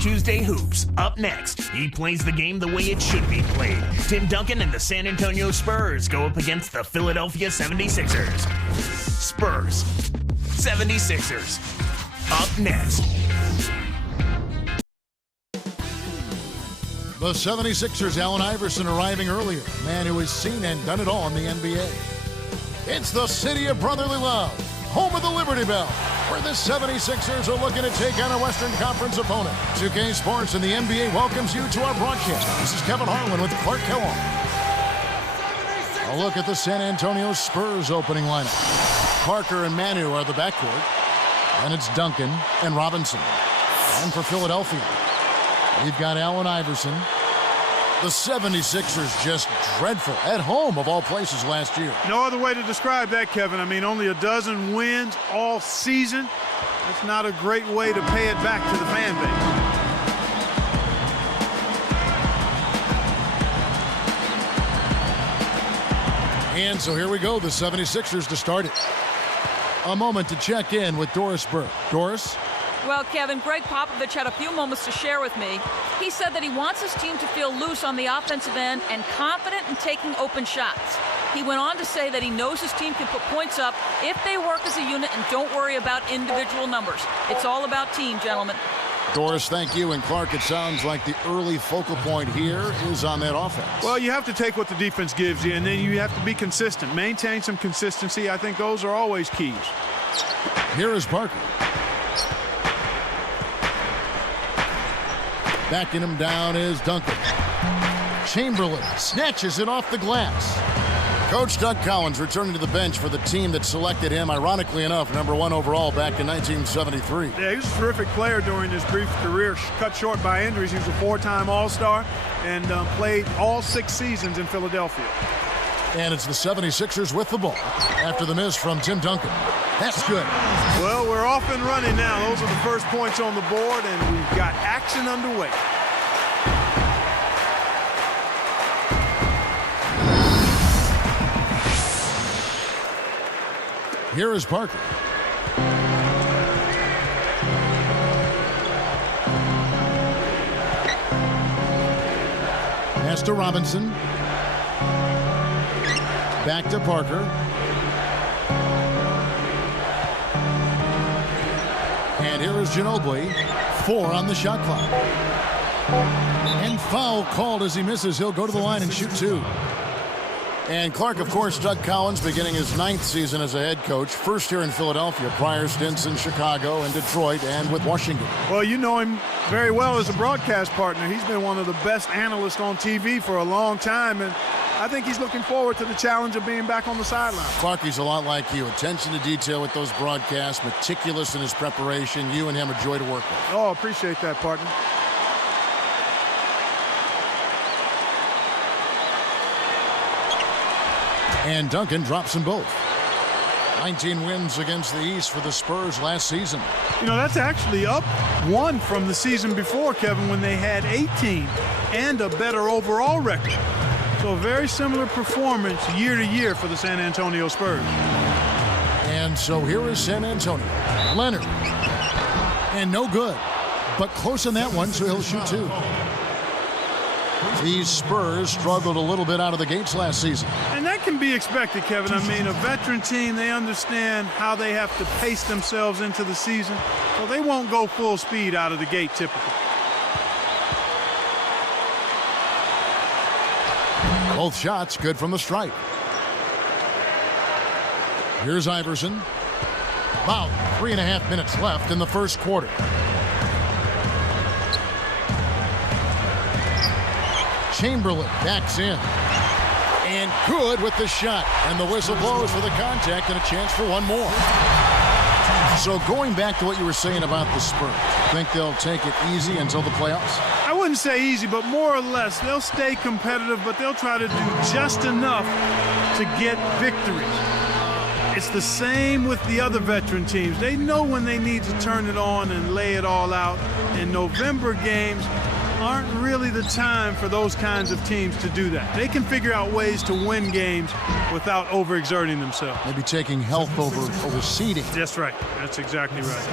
Tuesday Hoops. Up next, he plays the game the way it should be played. Tim Duncan and the San Antonio Spurs go up against the Philadelphia 76ers. Spurs, 76ers. Up next. The 76ers, Allen Iverson arriving earlier. A man who has seen and done it all in the NBA. It's the city of brotherly love, home of the Liberty Bell, where the 76ers are looking to take on a Western Conference opponent. 2K Sports and the NBA welcomes you to our broadcast. This is Kevin Harlan with Clark Kellogg. A look at the San Antonio Spurs opening lineup. Parker and Manu are the backcourt. And it's Duncan and Robinson. And for Philadelphia, we've got Allen Iverson. The 76ers just dreadful at home of all places last year. No other way to describe that, Kevin. I mean, only a dozen wins all season. That's not a great way to pay it back to the fan base. And so here we go, the 76ers to start it. A moment to check in with Doris Burke. Doris? Well, Kevin, Greg Popovich had a few moments to share with me. He said that he wants his team to feel loose on the offensive end and confident in taking open shots. He went on to say that he knows his team can put points up if they work as a unit and don't worry about individual numbers. It's all about team, gentlemen. Doris, thank you. And Clark, it sounds like the early focal point here is on that offense. Well, you have to take what the defense gives you, and then you have to be consistent. Maintain some consistency. I think those are always keys. Here is Parker. Backing him down is Duncan. Chamberlain snatches it off the glass. Coach Doug Collins returning to the bench for the team that selected him, ironically enough, #1 overall back in 1973. Yeah, he was a terrific player during his brief career, cut short by injuries. He was a four-time All-Star and played all 6 seasons in Philadelphia. And it's the 76ers with the ball after the miss from Tim Duncan. That's good. Well, we're off and running now. Those are the first points on the board, and we've got action underway. Here is Parker. Pass to Robinson. Back to Parker. And here is Ginobili. 4 on the shot clock. And foul called as he misses. He'll go to the line and shoot 2. And Clark, of course, Doug Collins beginning his 9th season as a head coach. First here in Philadelphia, prior stints in Chicago and Detroit and with Washington. Well, you know him very well as a broadcast partner. He's been one of the best analysts on TV for a long time, and I think he's looking forward to the challenge of being back on the sideline. Clark, he's a lot like you. Attention to detail with those broadcasts, meticulous in his preparation. You and him a joy to work with. Oh, appreciate that, partner. And Duncan drops them both. 19 wins against the East for the Spurs last season. You know, that's actually up 1 from the season before, Kevin, when they had 18 and a better overall record. So a very similar performance year to year for the San Antonio Spurs. And so here is San Antonio. Leonard. And no good. But close on that one, so he'll shoot 2. These Spurs struggled a little bit out of the gates last season. And that can be expected, Kevin. I mean, a veteran team, they understand how they have to pace themselves into the season, so they won't go full speed out of the gate typically. Both shots good from the stripe. Here's Iverson. About 3.5 minutes left in the first quarter. Chamberlain backs in. And good with the shot. And the whistle blows for the contact and a chance for one more. So going back to what you were saying about the Spurs, think they'll take it easy until the playoffs? I wouldn't say easy, but more or less, they'll stay competitive, but they'll try to do just enough to get victories. It's the same with the other veteran teams. They know when they need to turn it on and lay it all out. And November games aren't really the time for those kinds of teams to do that. They can figure out ways to win games without overexerting themselves. Maybe taking health over seeding. That's right. That's exactly right.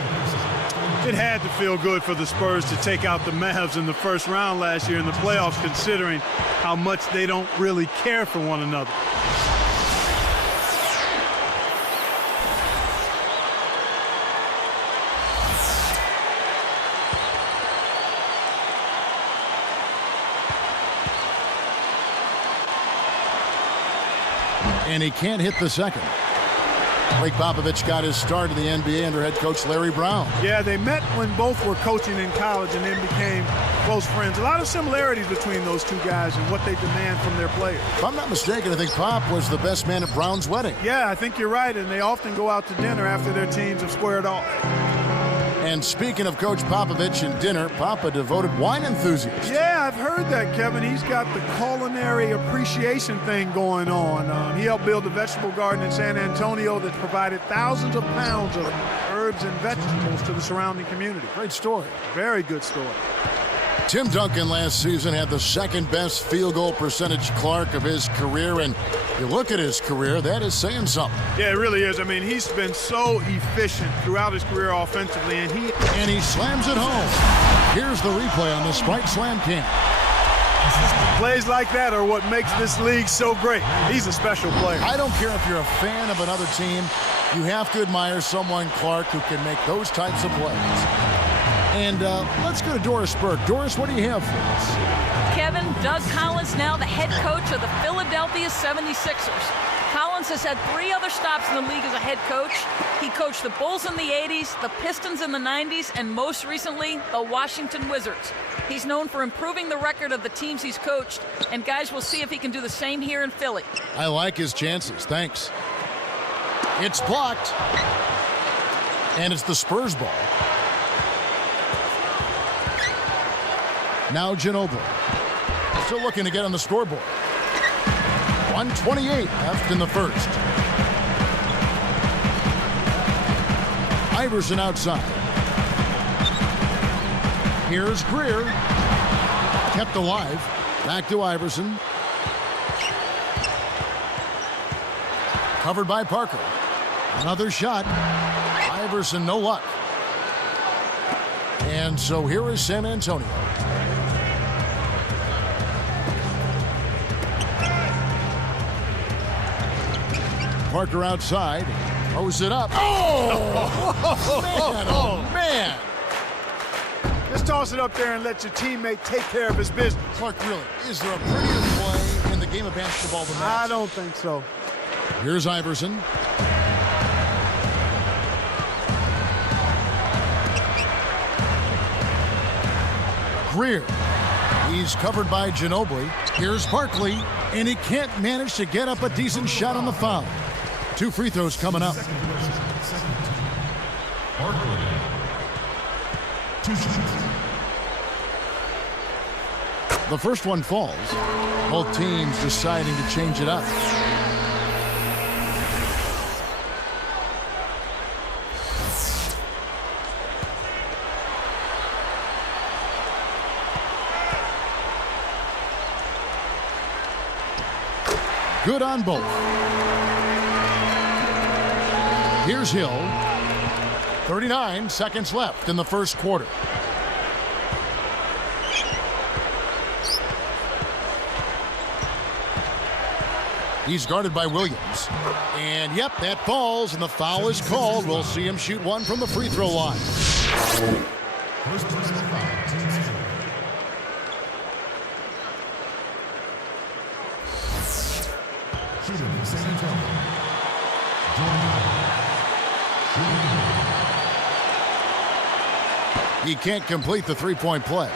It had to feel good for the Spurs to take out the Mavs in the first round last year in the playoffs, considering how much they don't really care for one another. And he can't hit the second. Greg Popovich got his start in the NBA under head coach Larry Brown. Yeah, they met when both were coaching in college and then became close friends. A lot of similarities between those two guys and what they demand from their players. If I'm not mistaken, I think Pop was the best man at Brown's wedding. Yeah, I think you're right, and they often go out to dinner after their teams have squared off. And speaking of Coach Popovich and dinner, Pop, a devoted wine enthusiast. Yeah, I've heard that, Kevin. He's got the culinary appreciation thing going on. He helped build a vegetable garden in San Antonio that provided thousands of pounds of herbs and vegetables to the surrounding community. Great story. Very good story. Tim Duncan last season had the second best field goal percentage Clark of his career, and you look at his career, that is saying something. Yeah, it really is. I mean, he's been so efficient throughout his career offensively, and he slams it home. Here's the replay on the Sprite Slam Cam. Plays like that are what makes this league so great. He's a special player. I don't care if you're a fan of another team, you have to admire someone, Clark, who can make those types of plays. And let's go to Doris Burke. Doris, what do you have for us? Kevin, Doug Collins now the head coach of the Philadelphia 76ers. Collins has had 3 other stops in the league as a head coach. He coached the Bulls in the 80s, the Pistons in the 90s, and most recently, the Washington Wizards. He's known for improving the record of the teams he's coached, and guys, will see if he can do the same here in Philly. I like his chances. Thanks. It's blocked. And it's the Spurs ball. Now Ginobili. Still looking to get on the scoreboard. 1:28 left in the first. Iverson outside. Here's Greer. Kept alive. Back to Iverson. Covered by Parker. Another shot. Iverson, no luck. And so here is San Antonio. Parker outside, throws it up. Oh, man, oh, man. Just toss it up there and let your teammate take care of his business. Clark, really, is there a prettier play in the game of basketball than that? I don't think so. Here's Iverson. Greer. He's covered by Ginobili. Here's Barkley, and he can't manage to get up a decent shot on the foul. 2 free throws coming up. The first one falls. Both teams deciding to change it up. Good on both. Here's Hill. 39 seconds left in the first quarter. He's guarded by Williams. And yep, that falls, and the foul is called. We'll see him shoot one from the free throw line. First personal foul, team 0. Shooting from San Antonio. He can't complete the three-point play.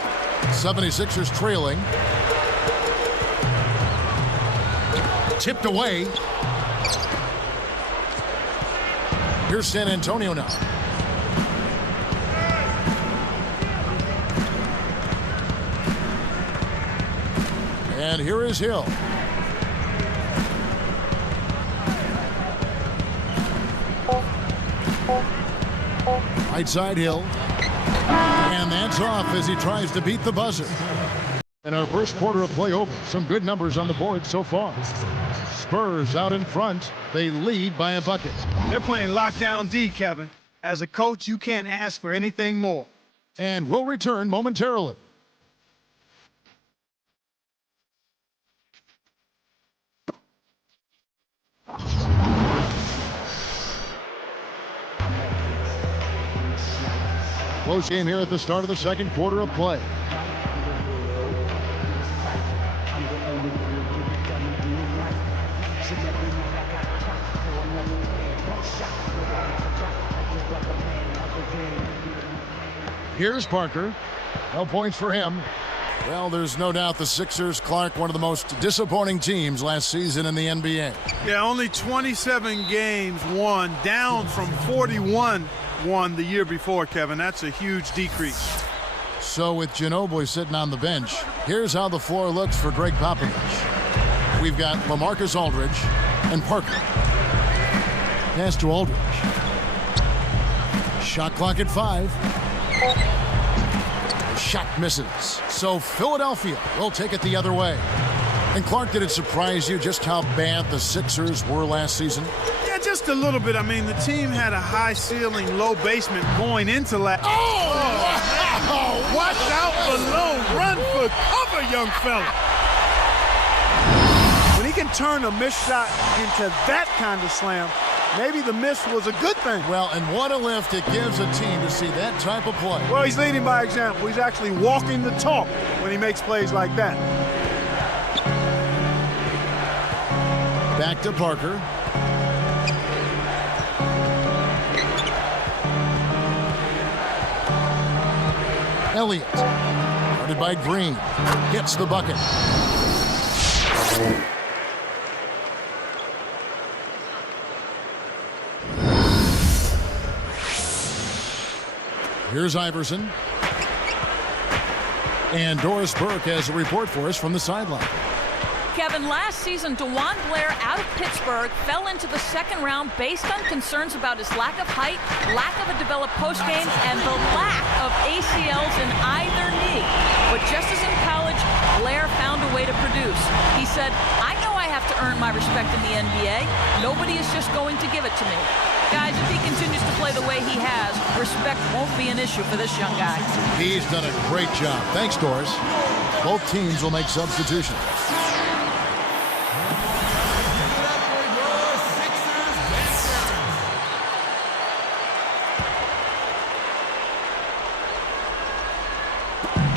76ers trailing. Tipped away. Here's San Antonio now. And here is Hill. Right side Hill. And that's off as he tries to beat the buzzer. And our first quarter of play over. Some good numbers on the board so far. Spurs out in front. They lead by a bucket. They're playing lockdown D, Kevin. As a coach, you can't ask for anything more. And we'll return momentarily. Close game here at the start of the second quarter of play. Here's Parker. No points for him. Well, there's no doubt the Sixers, Clark, one of the most disappointing teams last season in the NBA. Yeah, only 27 games won, down from 41 won the year before, Kevin. That's a huge decrease. So with Ginobili sitting on the bench, here's how the floor looks for Greg Popovich. We've got LaMarcus Aldridge and Parker. Pass to Aldridge. Shot clock at 5. Shot misses. So Philadelphia will take it the other way. And Clark, did it surprise you just how bad the Sixers were last season? Yeah, just a little bit. I mean, the team had a high ceiling, low basement going into last. Oh! Watch out below. Run for cover, young fella. When he can turn a missed shot into that kind of slam, maybe the miss was a good thing. Well, and what a lift it gives a team to see that type of play. Well, he's leading by example. He's actually walking the talk when he makes plays like that. Back to Parker. Elliott, guarded by Green, gets the bucket. Here's Iverson. And Doris Burke has a report for us from the sideline. Kevin, last season, DeJuan Blair out of Pittsburgh fell into the second round based on concerns about his lack of height, lack of a developed postgame, and the lack of ACLs in either knee. But just as in college, Blair found a way to produce. He said, I know I have to earn my respect in the NBA. Nobody is just going to give it to me. Guys, if he continues to play the way he has, respect won't be an issue for this young guy. He's done a great job. Thanks, Doris. Both teams will make substitutions.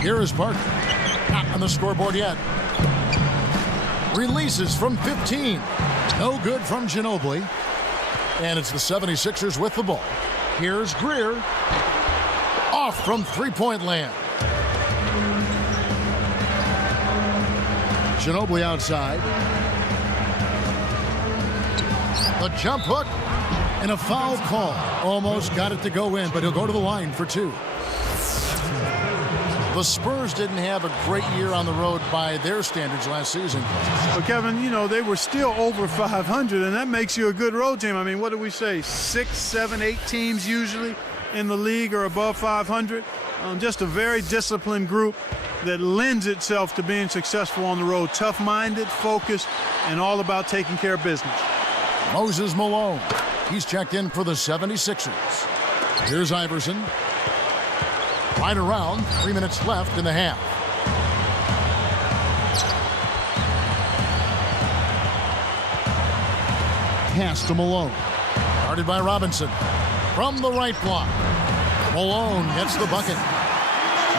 Here is Parker. Not on the scoreboard yet. Releases from 15. No good from Ginobili. And it's the 76ers with the ball. Here's Greer. Off from three-point land. Ginobili outside. The jump hook and a foul call. Almost got it to go in, but he'll go to the line for 2. The Spurs didn't have a great year on the road by their standards last season. Well, Kevin, you know, they were still over 500, and that makes you a good road team. I mean, what do we say? 6, 7, 8 teams usually in the league are above 500. Just a very disciplined group that lends itself to being successful on the road. Tough-minded, focused, and all about taking care of business. Moses Malone. He's checked in for the 76ers. Here's Iverson. Right around, 3 minutes left in the half. Pass to Malone. Guarded by Robinson. From the right block. Malone gets the bucket.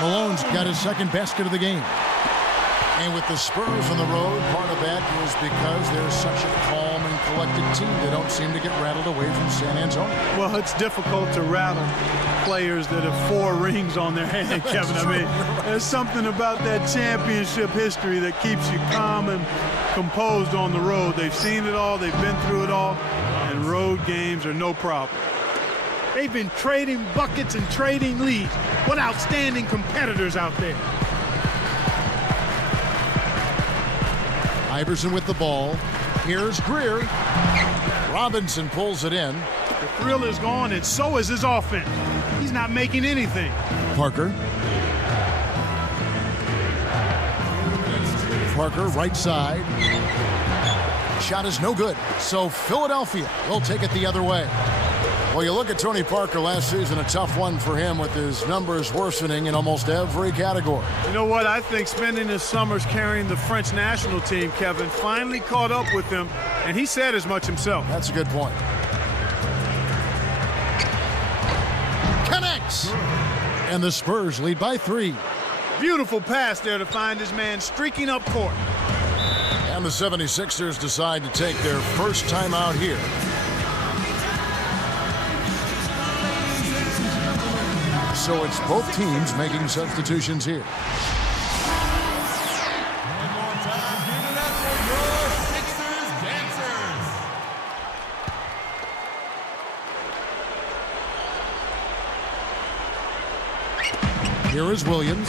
Malone's got his second basket of the game. And with the Spurs on the road, part of that is because they're such a calm and collected team. They don't seem to get rattled away from San Antonio. Well, it's difficult to rattle players that have 4 rings on their hand, Kevin. I mean, there's something about that championship history that keeps you calm and composed on the road. They've seen it all. They've been through it all. And road games are no problem. They've been trading buckets and trading leads. What outstanding competitors out there. Iverson with the ball. Here's Greer. Robinson pulls it in. The thrill is gone, and so is his offense. He's not making anything. Parker. Parker, right side. Shot is no good. So Philadelphia will take it the other way. Well, you look at Tony Parker last season, a tough one for him with his numbers worsening in almost every category. You know what? I think spending his summers carrying the French national team, Kevin, finally caught up with him, and he said as much himself. That's a good point. Connects! And the Spurs lead by 3. Beautiful pass there to find his man streaking up court. And the 76ers decide to take their first time out here. So it's both teams making substitutions here. One more time, give it up for your Sixers dancers. Here is Williams.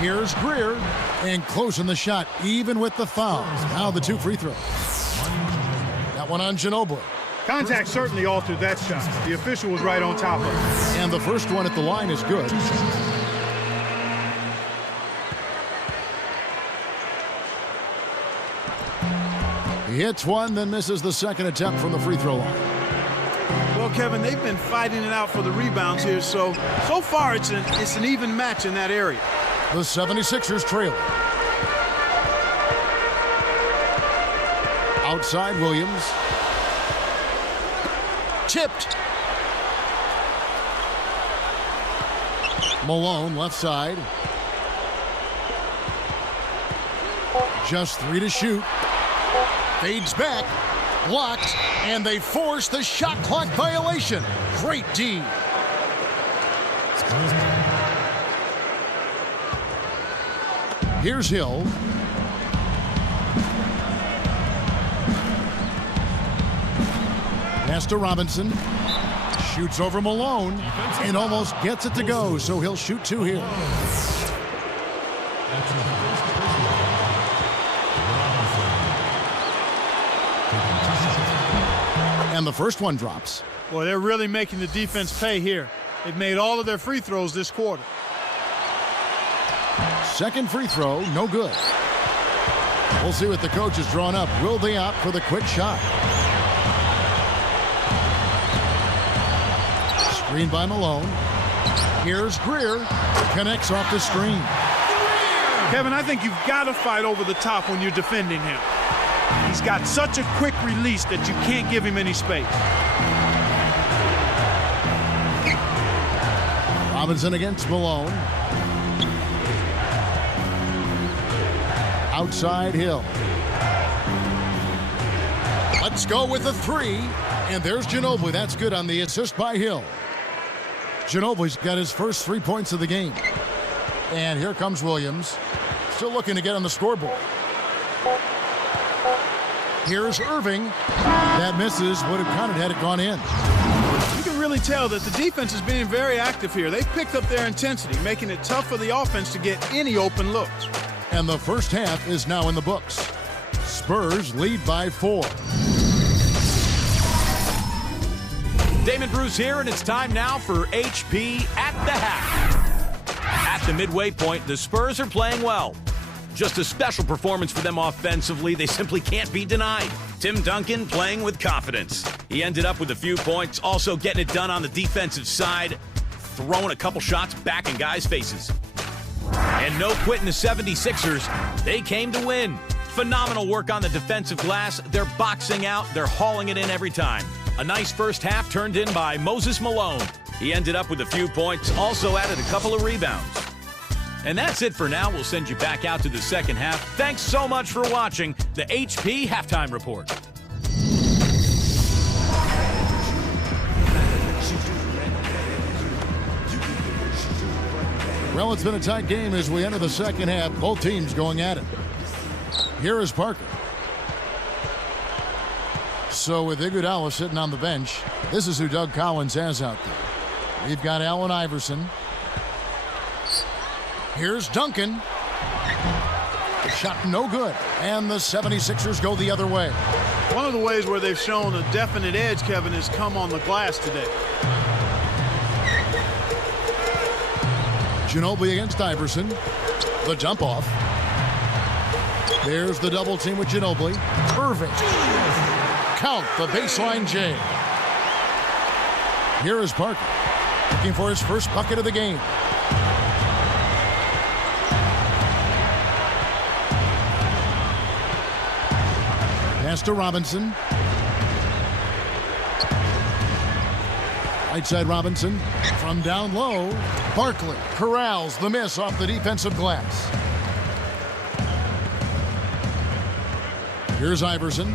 Here's Greer. And closing the shot, even with the fouls. Now the 2 free throws. That one on Ginobili. Contact certainly altered that shot. The official was right on top of it. And the first one at the line is good. He hits one, then misses the second attempt from the free throw line. Well, Kevin, they've been fighting it out for the rebounds here, so far it's an even match in that area. The 76ers trail. Outside Williams. Tipped. Malone left side. Just 3 to shoot. Fades back. Blocked. And they force the shot clock violation. Great D. Here's Hill. Pass to Robinson. Shoots over Malone and almost gets it to go, so he'll shoot 2 here. And the first one drops. Boy, they're really making the defense pay here. They've made all of their free throws this quarter. Second free throw, no good. We'll see what the coach has drawn up. Will they opt for the quick shot? Screen by Malone. Here's Greer. Connects off the screen. Kevin, I think you've got to fight over the top when you're defending him. He's got such a quick release that you can't give him any space. Robinson against Malone. Outside Hill. Let's go with the 3. And there's Ginobili. That's good on the assist by Hill. Ginobili's got his first 3 points of the game. And here comes Williams. Still looking to get on the scoreboard. Here's Erving. That misses. Would have counted had it gone in. You can really tell that the defense is being very active here. They've picked up their intensity, making it tough for the offense to get any open looks. And the first half is now in the books. Spurs lead by 4. Damon Bruce here, and it's time now for HP at the half. At the midway point, the Spurs are playing well. Just a special performance for them offensively. They simply can't be denied. Tim Duncan playing with confidence. He ended up with a few points, also getting it done on the defensive side, throwing a couple shots back in guys' faces. And no quitting the 76ers. They came to win. Phenomenal work on the defensive glass. They're boxing out. They're hauling it in every time. A nice first half turned in by Moses Malone. He ended up with a few points, also added a couple of rebounds. And that's it for now. We'll send you back out to the second half. Thanks so much for watching the HP Halftime Report. Well, it's been a tight game as we enter the second half. Both teams going at it. Here is Parker. So with Iguodala sitting on the bench, this is who Doug Collins has out there. We've got Allen Iverson. Here's Duncan. The shot no good. And the 76ers go the other way. One of the ways where they've shown a definite edge, Kevin, has come on the glass today. Ginobili against Iverson. The dump off. There's the double team with Ginobili. Erving. Count the baseline J. Here is Barkley, looking for his first bucket of the game. Pass to Robinson. Right side Robinson. From down low, Barkley corrals the miss off the defensive glass. Here's Iverson.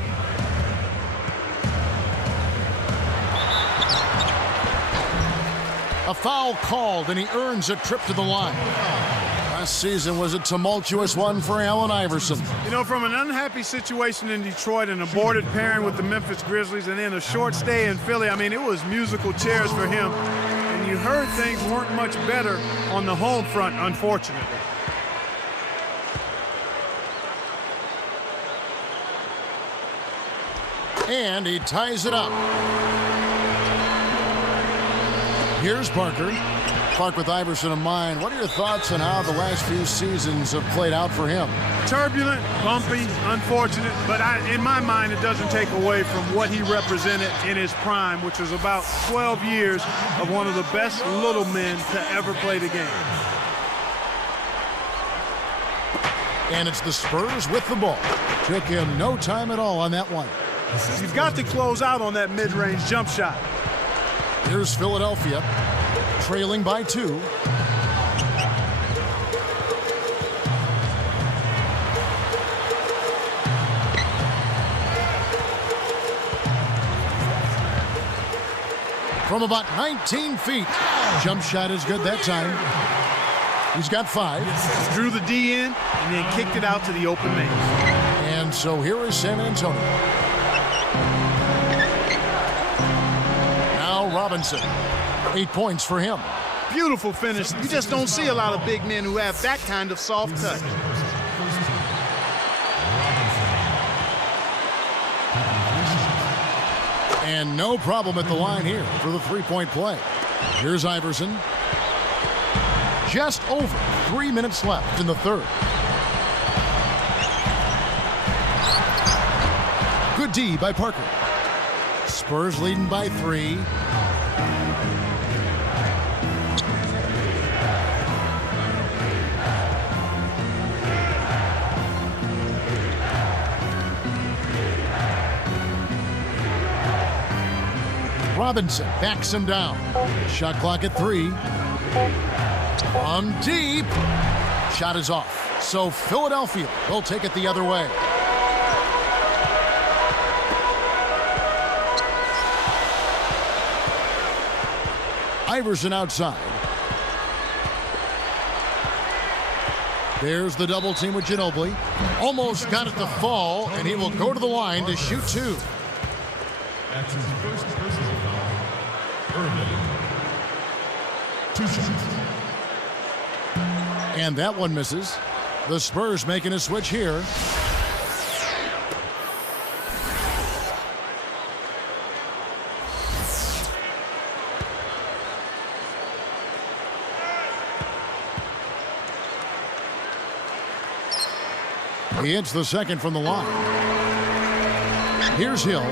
A foul called, and he earns a trip to the line. Last season was a tumultuous one for Allen Iverson. You know, from an unhappy situation in Detroit, an aborted pairing with the Memphis Grizzlies, and then a short stay in Philly, I mean, it was musical chairs for him. And you heard things weren't much better on the home front, unfortunately. And he ties it up. Here's Parker. Clark with Iverson in mind. What are your thoughts on how the last few seasons have played out for him? Turbulent, bumpy, unfortunate, but in my mind, it doesn't take away from what he represented in his prime, which was about 12 years of one of the best little men to ever play the game. And it's the Spurs with the ball. Took him no time at all on that one. You've got to close out on that mid-range jump shot. Here's Philadelphia, trailing by 2. From about 19 feet. Jump shot is good that time. He's got 5. Drew the D in and then kicked it out to the open man. And so here is San Antonio. Now Robinson. 8 points for him. Beautiful finish. You just don't see a lot of big men who have that kind of soft touch. And no problem at the line here for the three-point play. Here's Iverson. Just over 3 minutes left in the third. Good D by Parker. Spurs leading by 3. Robinson backs him down. Shot clock at 3. From deep. Shot is off. So Philadelphia will take it the other way. Iverson outside. There's the double team with Ginobili. Almost got it to fall, and he will go to the line to shoot 2. That's his first personal foul. Erving. 2 shots. And that one misses. The Spurs making a switch here. He hits the second from the line. Here's Hill.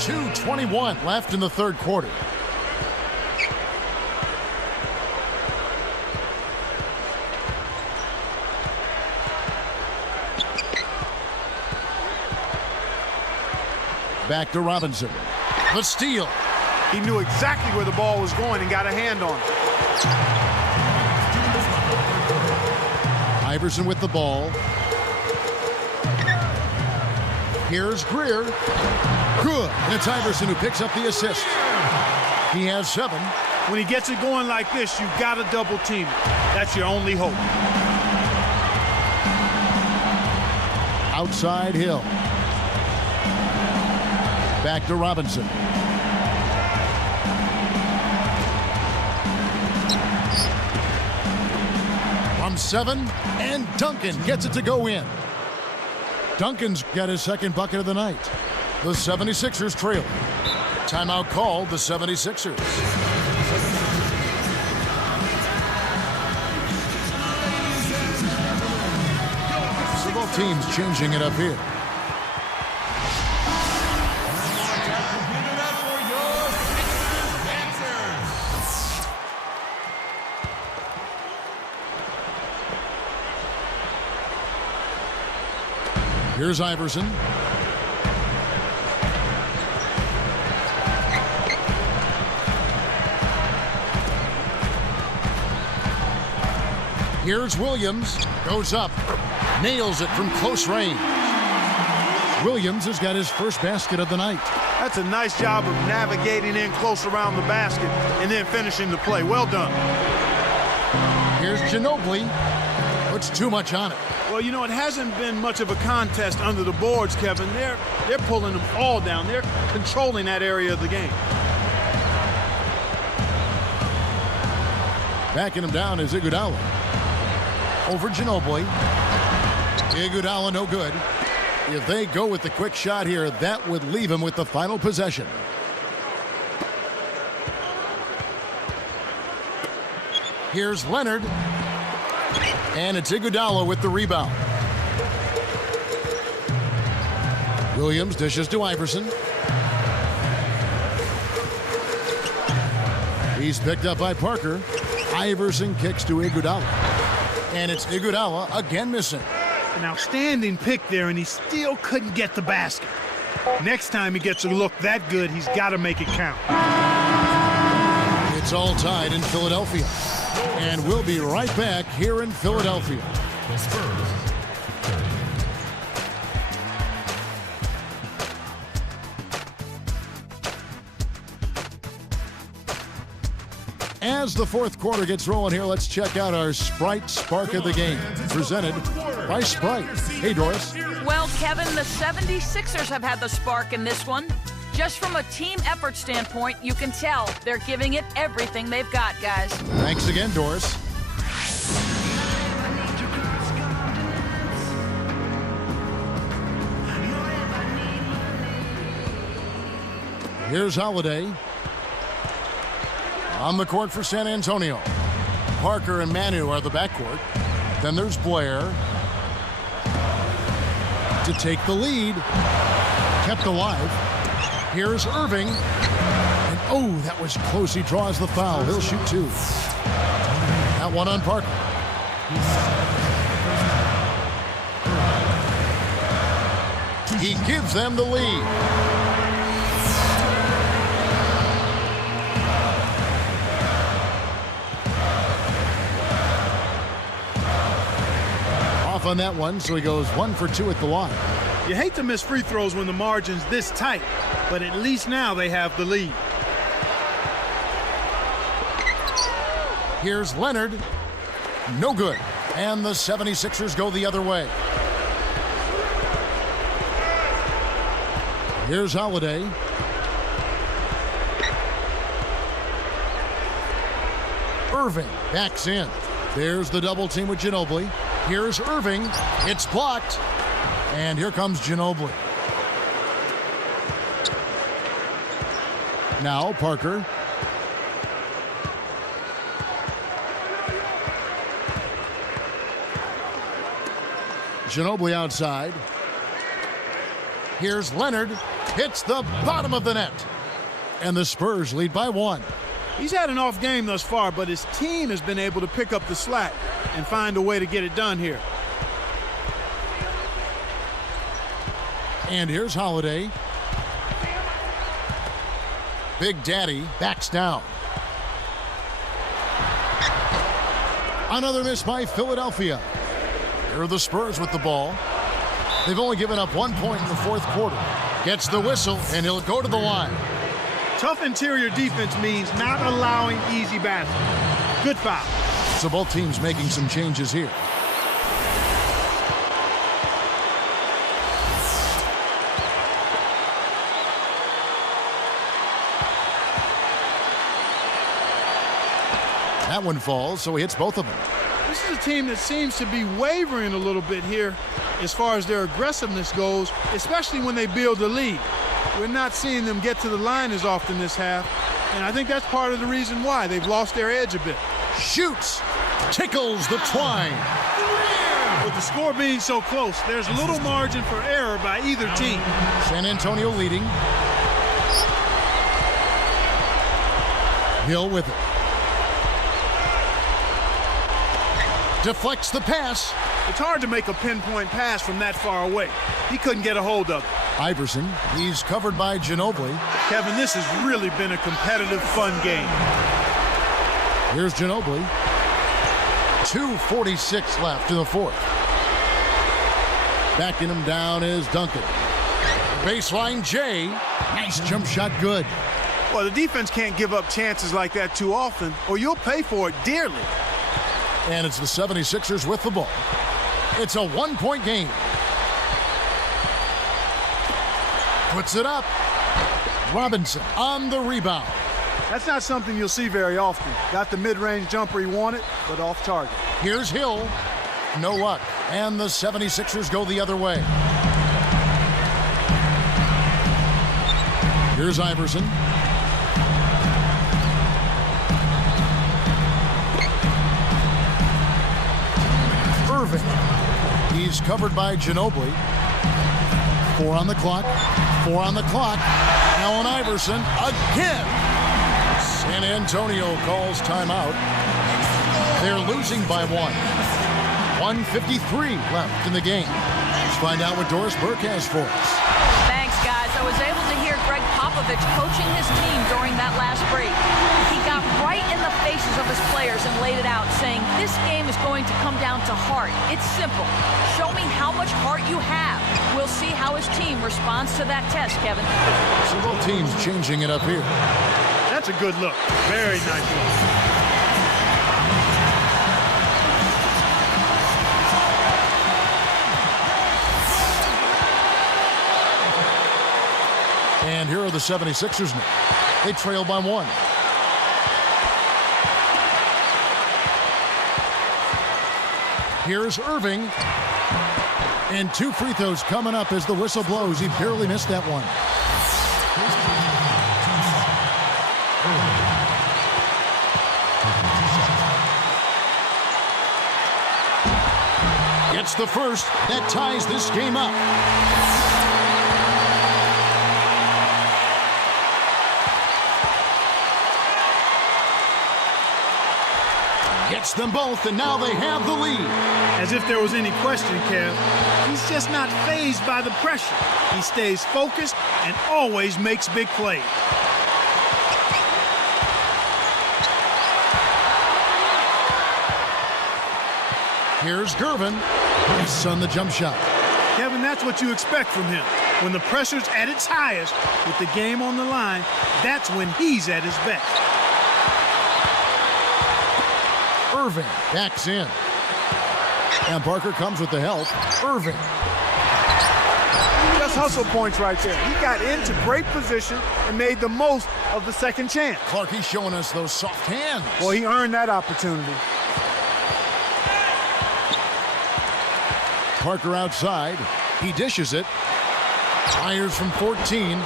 2:21 left in the third quarter. Back to Robinson. The steal. He knew exactly where the ball was going and got a hand on it. Iverson with the ball. Here's Greer. Good. And it's Iverson who picks up the assist. He has 7. When he gets it going like this, you've got to double team it. That's your only hope. Outside Hill. Back to Robinson. From 7, and Duncan gets it to go in. Duncan's got his second bucket of the night. The 76ers trail. Timeout called the 76ers. teams changing it up here. Here's Iverson. Here's Williams. Goes up. Nails it from close range. Williams has got his first basket of the night. That's a nice job of navigating in close around the basket and then finishing the play. Well done. Here's Ginobili. Puts too much on it. Well, you know, it hasn't been much of a contest under the boards, Kevin. They're pulling them all down. They're controlling that area of the game. Backing him down is Iguodala. Over Ginobili. Iguodala no good. If they go with the quick shot here, that would leave him with the final possession. Here's Leonard. And it's Iguodala with the rebound. Williams dishes to Iverson. He's picked up by Parker. Iverson kicks to Iguodala. And it's Iguodala again missing. An outstanding pick there, and he still couldn't get the basket. Next time he gets a look that good, he's got to make it count. It's all tied in Philadelphia. And we'll be right back here in Philadelphia. The Spurs. As the fourth quarter gets rolling here, let's check out our Sprite Spark of the Game, presented by Sprite. Hey, Doris. Well, Kevin, the 76ers have had the spark in this one. Just from a team effort standpoint, you can tell they're giving it everything they've got, guys. Thanks again, Doris. Here's Holiday. On the court for San Antonio. Parker and Manu are the backcourt. Then there's Blair to take the lead. Kept alive. Here's Erving. And oh, that was close. He draws the foul. He'll shoot two. That one on Parker. He gives them the lead. On that one, so he goes 1 for 2 at the line. You hate to miss free throws when the margin's this tight, but at least now they have the lead. Here's Leonard. No good. And the 76ers go the other way. Here's Holiday. Erving backs in. There's the double team with Ginobili. Here's Erving. It's blocked. And here comes Ginobili. Now Parker. Ginobili outside. Here's Leonard. Hits the bottom of the net. And the Spurs lead by 1. He's had an off game thus far, but his team has been able to pick up the slack and find a way to get it done here. And here's Holiday. Big Daddy backs down. Another miss by Philadelphia. Here are the Spurs with the ball. They've only given up 1 point in the fourth quarter. Gets the whistle, and he'll go to the line. Tough interior defense means not allowing easy baskets. Good foul. So both teams making some changes here. That one falls, so he hits both of them. This is a team that seems to be wavering a little bit here as far as their aggressiveness goes, especially when they build a lead. We're not seeing them get to the line as often this half, and I think that's part of the reason why they've lost their edge a bit. Shoots, tickles the twine. Well, the score being so close, there's little margin for error by either team. San Antonio leading. Hill with it. Deflects the pass. It's hard to make a pinpoint pass from that far away. He couldn't get a hold of it. Iverson, he's covered by Ginobili. Kevin, this has really been a competitive, fun game. Here's Ginobili. 2:46 left in the fourth. Backing him down is Duncan. Baseline J. Nice jump shot, good. Well, the defense can't give up chances like that too often, or you'll pay for it dearly. And it's the 76ers with the ball. It's a one-point game. Puts it up. Robinson on the rebound. That's not something you'll see very often. Got the mid-range jumper he wanted, but off target. Here's Hill. No luck. And the 76ers go the other way. Here's Iverson. Erving. He's covered by Ginobili. 4 on the clock. 4 on the clock. Allen Iverson again. San Antonio calls timeout. They're losing by 1. 1:53 left in the game. Let's find out what Doris Burke has for us. Thanks, guys. I was able to hear Greg Popovich coaching his team during that last break. He got right in the faces of his players and laid it out, saying this game is going to come down to heart. It's simple. Show me how much heart you have. We'll see how his team responds to that test, Kevin. So both teams changing it up here. That's a good look. Very nice look. And here are the 76ers now. They trail by 1. Here's Erving. And 2 free throws coming up as the whistle blows. He barely missed that one. Gets the first. That ties this game up. Gets them both, and now they have the lead. As if there was any question, Kev. He's just not fazed by the pressure. He stays focused and always makes big plays. Here's Gervin. Nice on the jump shot. Kevin, that's what you expect from him. When the pressure's at its highest, with the game on the line, that's when he's at his best. Erving backs in. And Parker comes with the help. Erving. Just hustle points right there. He got into great position and made the most of the second chance. Clarkie's showing us those soft hands. Well, he earned that opportunity. Parker outside. He dishes it. Fires from 14.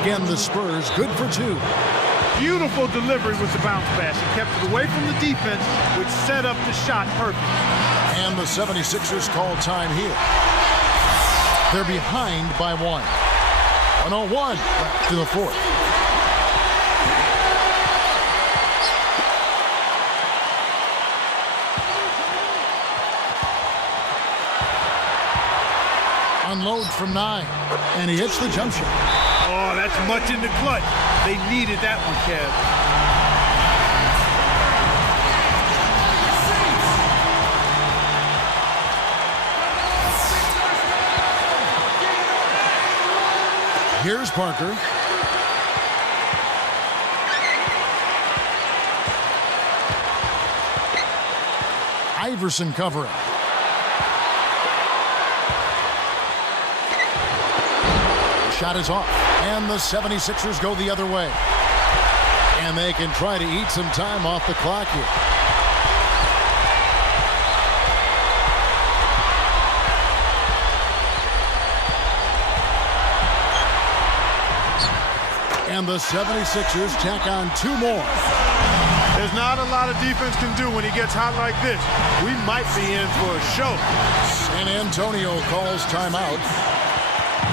Again, the Spurs good for 2. Beautiful delivery with the bounce pass. He kept it away from the defense, which set up the shot perfect. And the 76ers call time here. They're behind by 1. 1:01 left to the fourth. Unload from 9. And he hits the jump shot. Oh, that's much in the clutch. They needed that one, Kev. Here's Parker. Iverson covering. Shot is off, and the 76ers go the other way. And they can try to eat some time off the clock here. And the 76ers tack on 2 more. There's not a lot of defense can do when he gets hot like this. We might be in for a show. San Antonio calls timeout.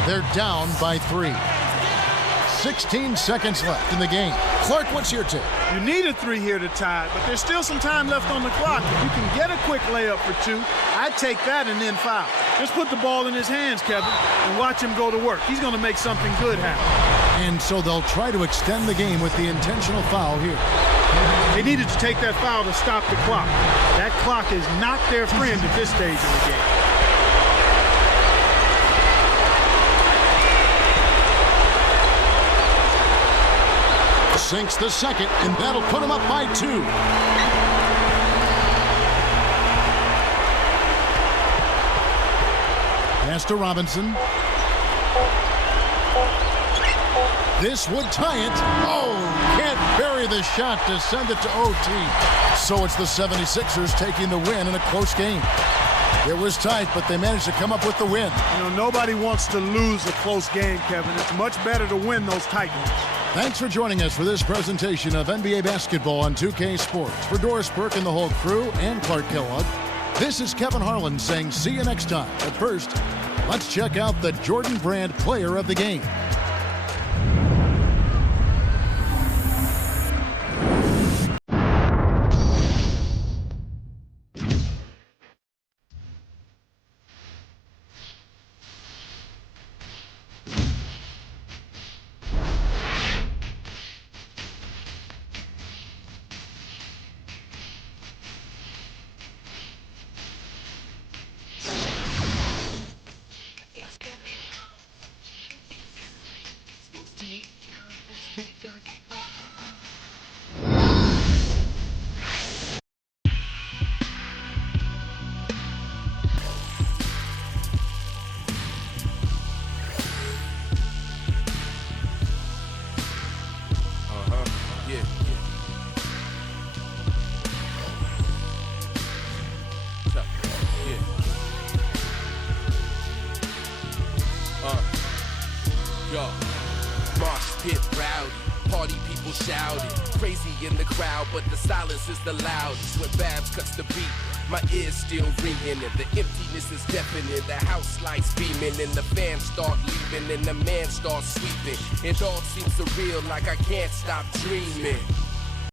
They're down by 3. 16 seconds left in the game. Clark, what's your take? You need a 3 here to tie it, but there's still some time left on the clock. If you can get a quick layup for 2, I'd take that and then foul. Just put the ball in his hands, Kevin, and watch him go to work. He's going to make something good happen. And so they'll try to extend the game with the intentional foul here. They needed to take that foul to stop the clock. That clock is not their friend at this stage of the game. Sinks the second, and that'll put him up by 2. Pass to Robinson. This would tie it. Oh, can't bury the shot to send it to OT. So it's the 76ers taking the win in a close game. It was tight, but they managed to come up with the win. You know, nobody wants to lose a close game, Kevin. It's much better to win those tight ones. Thanks for joining us for this presentation of NBA basketball on 2K Sports. For Doris Burke and the whole crew and Clark Kellogg, this is Kevin Harlan saying see you next time. But first, let's check out the Jordan Brand Player of the Game. But the silence is the loudest when Babs cuts the beat. My ears still ringing and the emptiness is deafening. The house lights beaming and the fans start leaving and the man starts sweeping. It all seems surreal, like I can't stop dreaming.